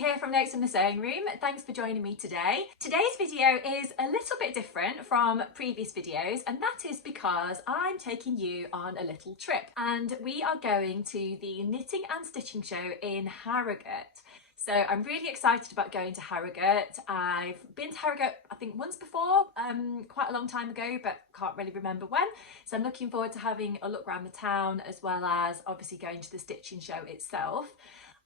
here from Notes in the Sewing Room. Thanks for joining me today. Today's video is a little bit different from previous videos, and that is because I'm taking you on a little trip and we are going to the Knitting and Stitching Show in Harrogate. So I'm really excited about going to Harrogate. I've been to Harrogate, I think once before, quite a long time ago, but can't really remember when. So I'm looking forward to having a look around the town, as well as obviously going to the stitching show itself.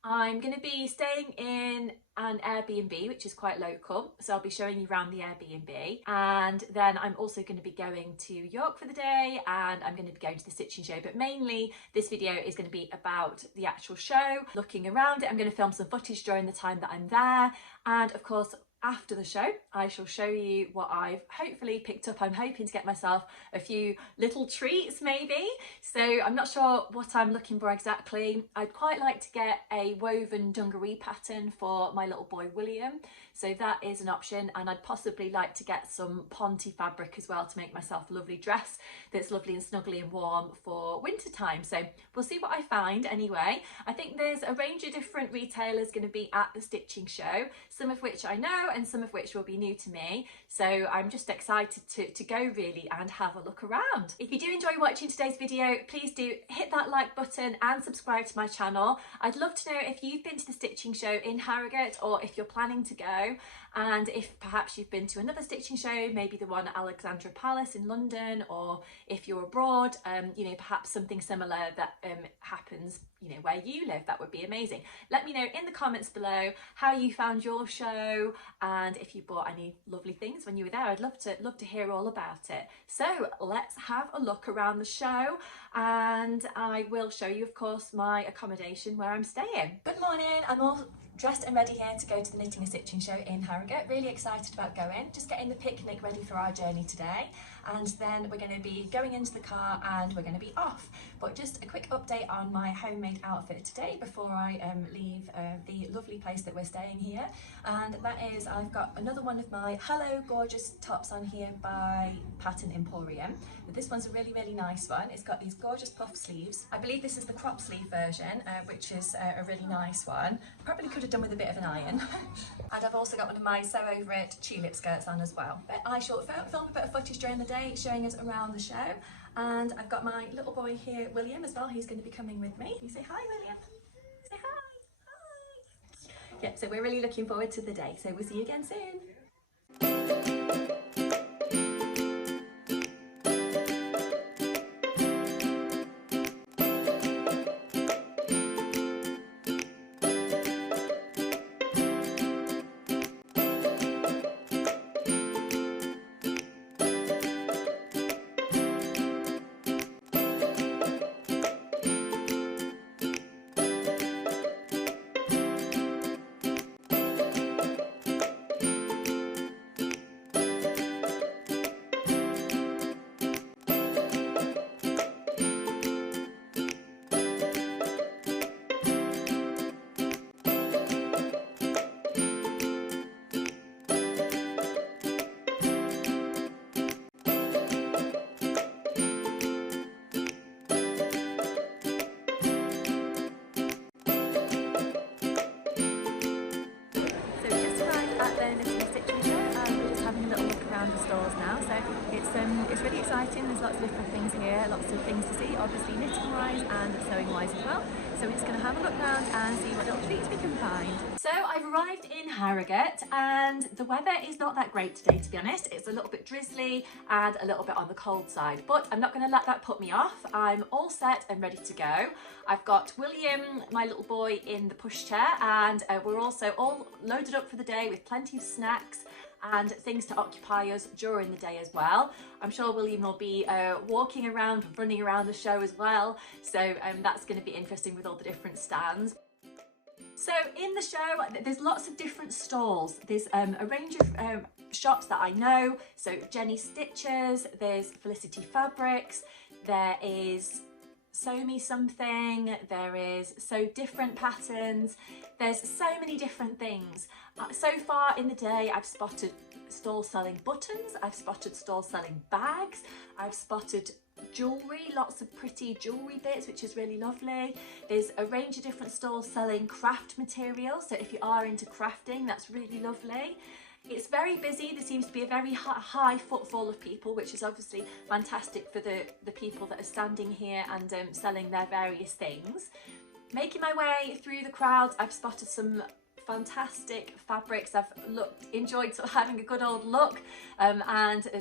I'm going to be staying in an Airbnb, which is quite local, so I'll be showing you around the Airbnb, and then I'm also going to be going to York for the day, and I'm going to be going to the stitching show, but mainly this video is going to be about the actual show, looking around it. I'm going to film some footage during the time that I'm there, and of course after the show I shall show you what I've hopefully picked up. I'm hoping to get myself a few little treats maybe, so I'm not sure what I'm looking for exactly. I'd quite like to get a woven dungaree pattern for my little boy William, so that is an option, and I'd possibly like to get some Ponte fabric as well to make myself a lovely dress that's lovely and snuggly and warm for winter time. So we'll see what I find anyway. I think there's a range of different retailers going to be at the stitching show, some of which I know and some of which will be new to me, so I'm just excited to go really and have a look around. If you do enjoy watching today's video, please do hit that like button and subscribe to my channel. I'd love to know if you've been to the stitching show in Harrogate, or if you're planning to go, and if perhaps you've been to another stitching show, maybe the one at Alexandra Palace in London, or if you're abroad, you know, perhaps something similar that happens, you know, where you live. That would be amazing. Let me know in the comments below how you found your show, and if you bought any lovely things when you were there. I'd love to hear all about it. So let's have a look around the show, and I will show you, of course, my accommodation where I'm staying. Good morning. I'm all dressed and ready here to go to the Knitting and Stitching Show in Harrogate. Really excited about going, just getting the picnic ready for our journey today, and then we're going to be going into the car and we're going to be off. But just a quick update on my homemade outfit today before I leave the lovely place that we're staying here, and that is, I've got another one of my Hello Gorgeous tops on here by Pattern Emporium. But this one's a really nice one. It's got these gorgeous puff sleeves. I believe this is the crop sleeve version, which is a really nice one. Probably could have done with a bit of an iron. And I've also got one of my Sew Over It tulip skirts on as well. But I shall film a bit of footage during the day showing us around the show. And I've got my little boy here, William, as well. He's going to be coming with me. You say hi, William. Say hi. Hi. Yeah, so we're really looking forward to the day. So we'll see you again soon. The stores now, so it's really exciting. There's lots of different things here, lots of things to see, obviously knitting wise and sewing wise as well. So we're just going to have a look around and see what little treats we can find. So I've arrived in Harrogate and the weather is not that great today, to be honest. It's a little bit drizzly and a little bit on the cold side, but I'm not going to let that put me off. I'm all set and ready to go. I've got William, my little boy, in the pushchair, and we're also all loaded up for the day with plenty of snacks and things to occupy us during the day as well. I'm sure William will be walking around, running around the show as well, so that's going to be interesting with all the different stands. So in the show there's lots of different stalls. There's a range of shops that I know, so Jenny Stitchers, there's Felicity Fabrics, there is Sew Me Something, there is Sew Different Patterns, there's so many different things. So far in the day I've spotted stalls selling buttons, I've spotted stalls selling bags, I've spotted jewellery, lots of pretty jewellery bits, which is really lovely. There's a range of different stalls selling craft materials, so if you are into crafting, that's really lovely. It's very busy. There seems to be a very high footfall of people, which is obviously fantastic for the people that are standing here and selling their various things. Making my way through the crowds, I've spotted some fantastic fabrics. I've enjoyed sort of having a good old look and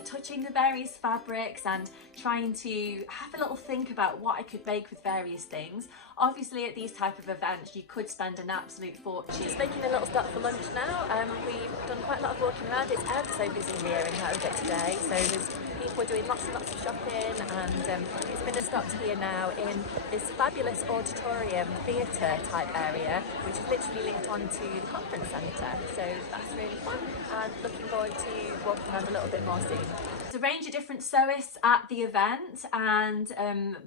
touching the various fabrics and trying to have a little think about what I could make with various things. Obviously at these type of events you could spend an absolute fortune. Just making a little stop for lunch now. We've done quite a lot of walking around. It's ever so busy here in Harrogate today, so there's people doing lots and lots of shopping, and it's been stopped here now in this fabulous auditorium theatre type area, which is literally linked onto the conference centre, so that's really fun and looking forward to walking around a little bit more soon. There's a range of different sewists at the event, and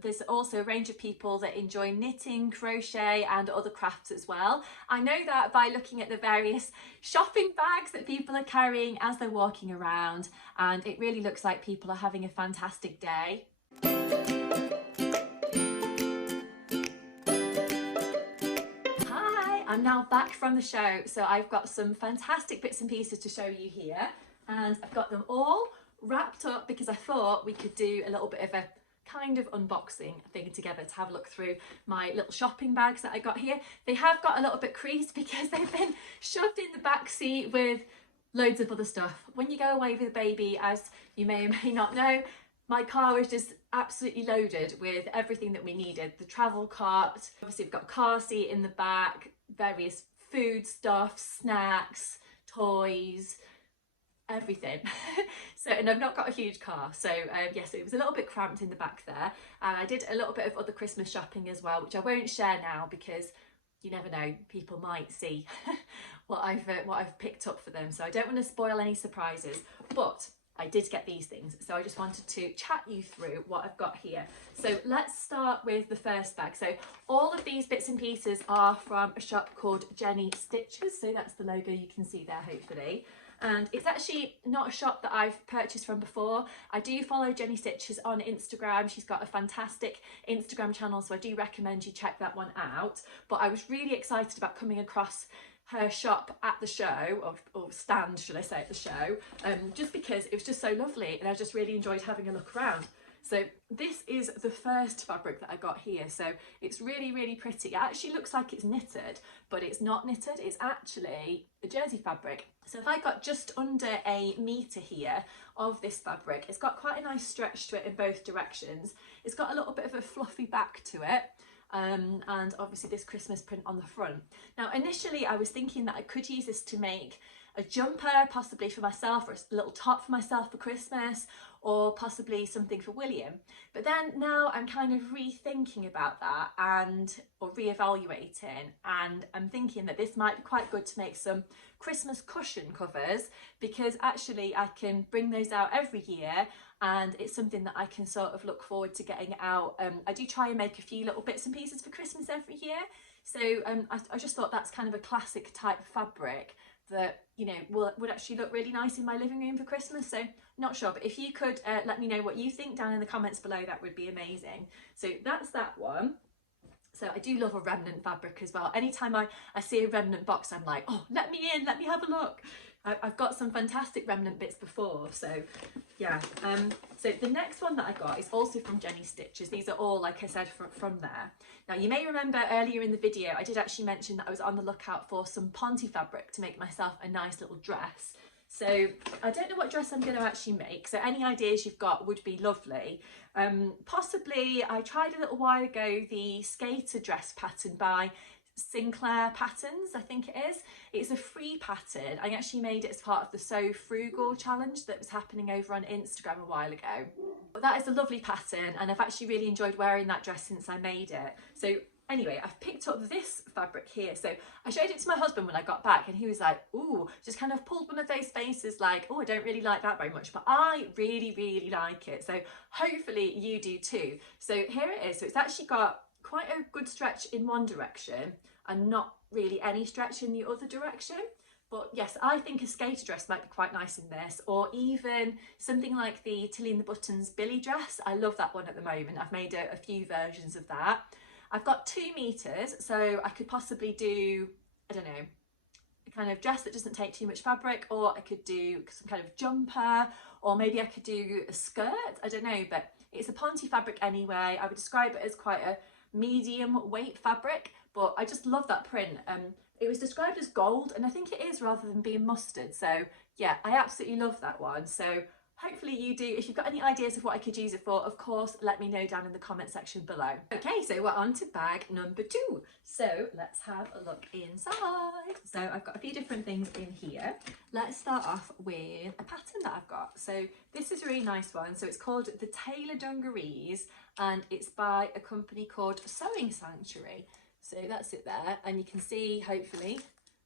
there's also a range of people that enjoy knitting, crochet and other crafts as well. I know that by looking at the various shopping bags that people are carrying as they're walking around, and it really looks like people are having a fantastic day. Hi, I'm now back from the show, so I've got some fantastic bits and pieces to show you here, and I've got them all wrapped up because I thought we could do a little bit of a kind of unboxing thing together to have a look through my little shopping bags that I got here. They have got a little bit creased because they've been shoved in the back seat with loads of other stuff. When you go away with a baby, as you may or may not know, my car was just absolutely loaded with everything that we needed. The travel cart, obviously we've got a car seat in the back, various food stuff, snacks, toys, everything. So, and I've not got a huge car, so yes, it was a little bit cramped in the back there, and I did a little bit of other Christmas shopping as well, which I won't share now because you never know, people might see what I've picked up for them, so I don't want to spoil any surprises, but I did get these things, so I just wanted to chat you through what I've got here. So let's start with the first bag. So all of these bits and pieces are from a shop called Jenny Stitches, so that's the logo you can see there hopefully. And it's actually not a shop that I've purchased from before. I do follow Jenny Stitches on Instagram. She's got a fantastic Instagram channel, so I do recommend you check that one out. But I was really excited about coming across her shop at the show, or stand should I say, at the show, just because it was just so lovely and I just really enjoyed having a look around. So this is the first fabric that I got here, so it's really, really pretty. It actually looks like it's knitted, but it's not knitted, it's actually a jersey fabric. So if I got just under a metre here of this fabric, it's got quite a nice stretch to it in both directions. It's got a little bit of a fluffy back to it. And obviously this Christmas print on the front. Now initially I was thinking that I could use this to make a jumper, possibly for myself, or a little top for myself for Christmas, or possibly something for William. But then now I'm kind of rethinking about that or reevaluating, and I'm thinking that this might be quite good to make some Christmas cushion covers, because actually I can bring those out every year and it's something that I can sort of look forward to getting out. I do try and make a few little bits and pieces for Christmas every year, so I just thought that's kind of a classic type of fabric that, you know, would actually look really nice in my living room for Christmas. So not sure, but if you could let me know what you think down in the comments below, that would be amazing. So that's that one. So I do love a remnant fabric as well. Anytime I see a remnant box, I'm like, oh, let me in, let me have a look. I've got some fantastic remnant bits before, so yeah. So the next one that I got is also from Jenny Stitches. These are all, like I said, from there. Now you may remember earlier in the video I did actually mention that I was on the lookout for some Ponte fabric to make myself a nice little dress. So I don't know what dress I'm going to actually make, so any ideas you've got would be lovely. Possibly, I tried a little while ago the skater dress pattern by Sinclair Patterns, I think it is. It's a free pattern. I actually made it as part of the So Frugal challenge that was happening over on Instagram a while ago. But that is a lovely pattern, and I've actually really enjoyed wearing that dress since I made it. So anyway, I've picked up this fabric here. So I showed it to my husband when I got back and he was like, ooh, just kind of pulled one of those faces like, oh, I don't really like that very much, but I really, really like it. So hopefully you do too. So here it is. So it's actually got quite a good stretch in one direction and not really any stretch in the other direction. But yes, I think a skater dress might be quite nice in this, or even something like the Tilly and the Buttons Billy dress. I love that one at the moment. I've made a few versions of that. I've got 2 meters, so I could possibly do, I don't know, a kind of dress that doesn't take too much fabric, or I could do some kind of jumper, or maybe I could do a skirt, I don't know, but it's a Ponte fabric anyway. I would describe it as quite a medium weight fabric, but I just love that print. It was described as gold, and I think it is rather than being mustard. So yeah, I absolutely love that one. So hopefully you do. If you've got any ideas of what I could use it for, of course, let me know down in the comment section below. Okay, so we're on to bag number 2. So let's have a look inside. So I've got a few different things in here. Let's start off with a pattern that I've got. So this is a really nice one. So it's called the Tailor Dungarees, and it's by a company called Sewing Sanctuary. So that's it there, and you can see hopefully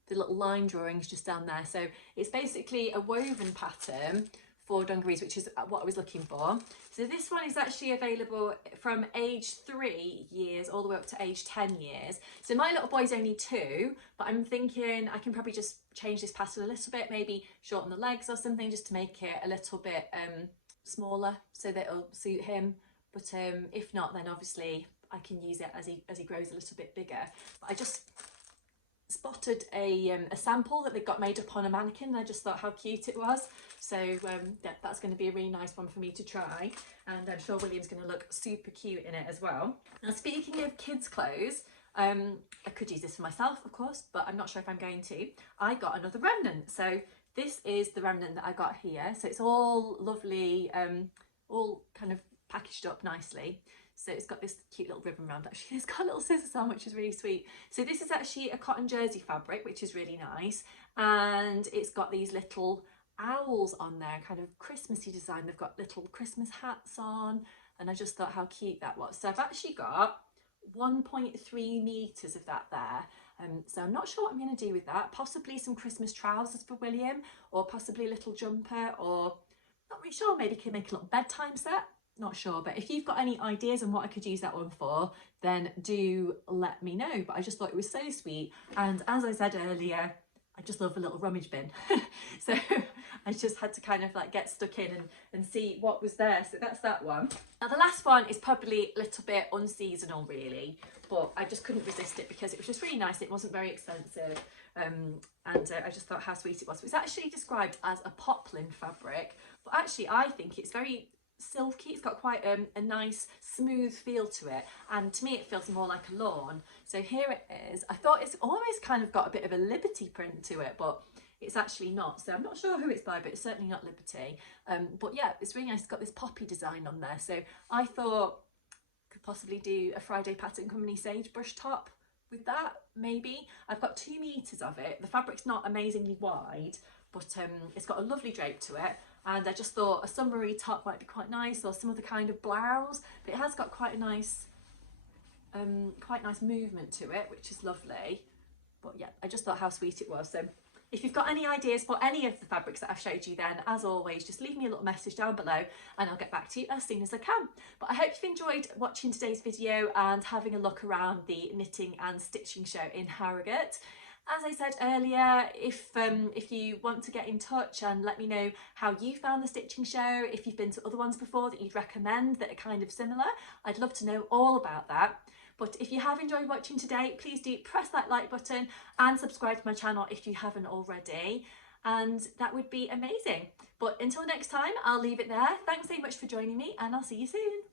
the little line drawings just down there. So it's basically a woven pattern for dungarees, which is what I was looking for. So this one is actually available from age 3 years all the way up to age 10 years. So my little boy's only 2, but I'm thinking I can probably just change this pattern a little bit, maybe shorten the legs or something, just to make it a little bit smaller so that it'll suit him. But if not, then obviously I can use it as he grows a little bit bigger. But I just spotted a sample that they got made up on a mannequin, and I just thought how cute it was. So yeah, that's going to be a really nice one for me to try, and I'm sure William's going to look super cute in it as well. Now, speaking of kids' clothes, I could use this for myself, of course, but I'm not sure if I'm going to. I got another remnant. So this is the remnant that I got here. So it's all lovely, all kind of packaged up nicely. So it's got this cute little ribbon around, actually. It's got little scissors on, which is really sweet. So this is actually a cotton jersey fabric, which is really nice. And it's got these little owls on there, kind of Christmassy design. They've got little Christmas hats on. And I just thought how cute that was. So I've actually got 1.3 meters of that there. So I'm not sure what I'm going to do with that. Possibly some Christmas trousers for William, or possibly a little jumper, or not really sure. Maybe can make a little bedtime set. Not sure, but if you've got any ideas on what I could use that one for, then do let me know. But I just thought it was so sweet, and as I said earlier, I just love a little rummage bin. So I just had to kind of like get stuck in and see what was there. So that's that one. Now the last one is probably a little bit unseasonal really, but I just couldn't resist it because it was just really nice. It wasn't very expensive, and I just thought how sweet it was. It's actually described as a poplin fabric, but actually I think it's very silky. It's got quite a nice smooth feel to it, and to me it feels more like a lawn. So here it is. I thought it's almost kind of got a bit of a Liberty print to it, but it's actually not. So I'm not sure who it's by, but it's certainly not Liberty. But yeah, it's really nice. It's got this poppy design on there. So I thought could possibly do a Friday Pattern Company sagebrush top with that, maybe. I've got 2 meters of it. The fabric's not amazingly wide, but it's got a lovely drape to it. And I just thought a summery top might be quite nice, or some other kind of blouse. But it has got quite a nice movement to it, which is lovely. But yeah, I just thought how sweet it was. So if you've got any ideas for any of the fabrics that I've showed you, then as always, just leave me a little message down below and I'll get back to you as soon as I can. But I hope you've enjoyed watching today's video and having a look around the knitting and stitching show in Harrogate. As I said earlier, if you want to get in touch and let me know how you found the stitching show, if you've been to other ones before that you'd recommend that are kind of similar, I'd love to know all about that. But if you have enjoyed watching today, please do press that like button and subscribe to my channel if you haven't already, and that would be amazing. But until next time, I'll leave it there. Thanks so much for joining me, and I'll see you soon.